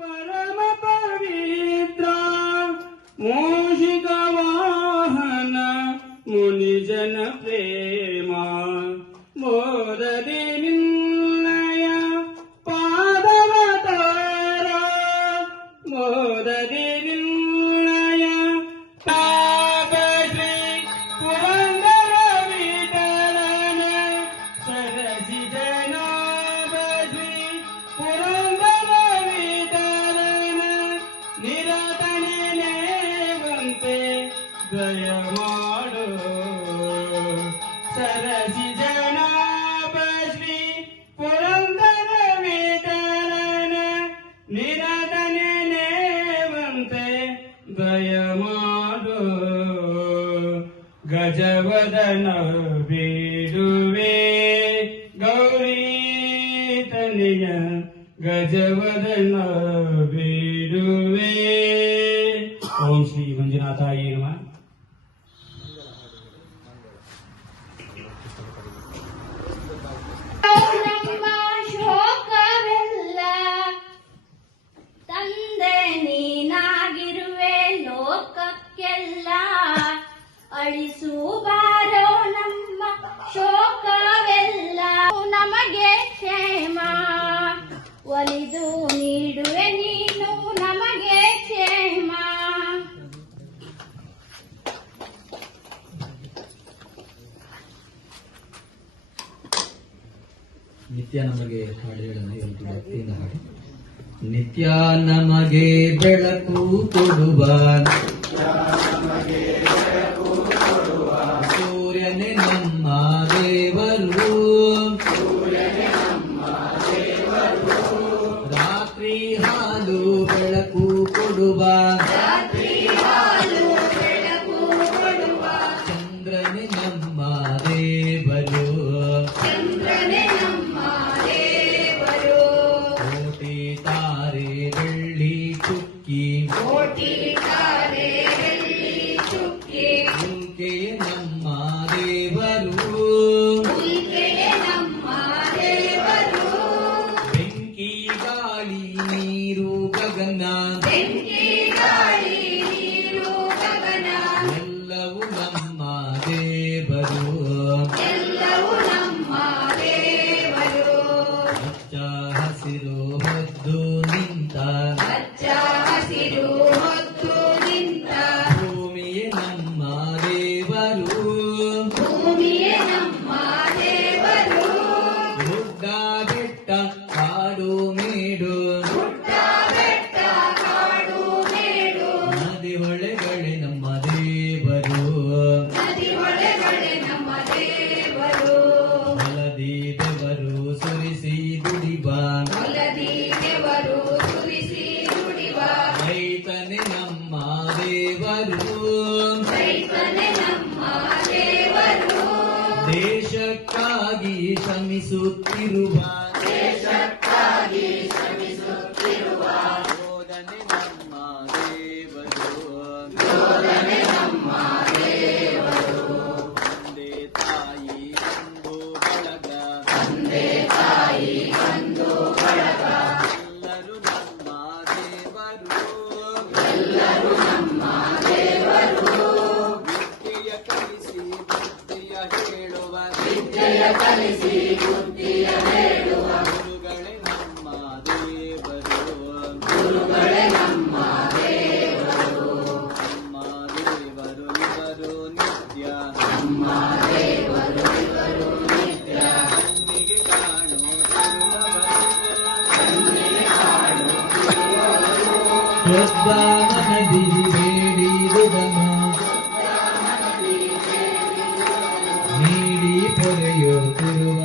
ಪರಮ ಪವಿತ್ರ ಮೂಷಿಕ ವಾಹನ ಮುನಿಜನ ಪ್ರೇಮ ಮೋದದಿ ನಿನ್ನಯ ಪಾದವ ತಾರ ಮೋದದಿ ನಿನ್ನಯ ಶ್ರೀ ಪುರಂದರ ವಿಠಲನ ಸರಸಿ ಜನಾಭ ಶ್ರೀ ಪುರಂದರ ವಿಠಲನ ನಿರತನೆವಂತೆ ದಯ ಮಾಡು ಸರಸಿ ಜನಾಭ ಶ್ರೀ ಪುರಂದರ ವಿಠಲನ ನಿರತನೆವಂತೆ ದಯ ಮಾಡು ಗಜವದನ ಬೇಡುವೆ ಗೌರಿ ತನಿಯ ಗಜವದನ ಬೇಡುವೆ. ಓಂ ಶ್ರೀ ಮಂಜುನಾಥಾಯ ನಮಃ. ನಮ್ಮ ಶೋಕವೆಲ್ಲ ತಂದೆ ನೀನಾಗಿರುವೆ ಲೋಕಕ್ಕೆಲ್ಲ ಅಳಿಸು ಬಾರೋ ನಮ್ಮ ಶೋಕವೆಲ್ಲ ನಮಗೆ ಕ್ಷೇಮ ಒಲಿದು ನೀಡುವೆ ನೀನು ನಮಗೆ ಕ್ಷೇಮ. ನಿತ್ಯ ನಮಗೆ ಹಾಡು ಹೇಳೋಣ ಇವತ್ತು ಭಕ್ತಿಯಿಂದ ಹಾಡಿ. ನಿತ್ಯ ನಮಗೆ ಬೆಳಕು ಕೊಡುವ ಸೂರ್ಯನೇ ನಮ್ಮ ದೇವರು ರಾತ್ರಿ ಹಾಲು ಬೆಳಕು ಕೊಡುವ ಚಂದ್ರನೇ ನಮ್ಮ ದೇವರು ಕೋಟಿ ತಾರೆ ಬೆಳ್ಳಿ ಚುಕ್ಕಿ ಉಲ್ಕೆಯ ನಮ್ಮ ದೇವರು ಬೆಂಕಿ ಗಾಳಿ ನೀರು ಗಗನ ಎಲ್ಲವೂ ನಮ್ಮ ದೇವರು ಹಚ್ಚ ಹಸಿರು ಹೊದ್ದು ನಿಂತ ಭೂಮಿಯೇ ನಮ್ಮ ದೇವರು ಗುಡ್ಡ ಬೆಟ್ಟ ಕಾಡು ಮೇಡು ನದಿ ಹೊಳೆಗಳೇ ನಮ್ಮ ದೇವರು ಹೊಲದಿ ಬೆವರು ಸುರಿಸಿ ದುಡಿಬ ರೈತನೇ ನಮ್ಮ ದೇವರು ದೇಶಕ್ಕಾಗಿ ಶ್ರಮಿಸುತ್ತಿರುವ ಯೋಧನೇ ನಮ್ಮ ದೇವರು ತಂದೆ ತಾಯಿ ಬಂಧು ಬಳಗ ಎಲ್ಲರೂ ನಮ್ಮ ದೇವರು ವಿದ್ಯೆಯ ಕಲಿಸಿ ಬುದ್ಧಿಯ ಹೇಳುವ ಗುರುಗಳೇ ನಮ್ಮ ದೇವರು ನಮ್ಮ ದೇವರು ಇವರು ನಿತ್ಯ ಕಣ್ಣಿಗೆ ಕಾಣೋ ಮನದಿ ಬೇಡಿದುದನು ನೀಡಿ ಪೊರೆಯುತ್ತಿರುವ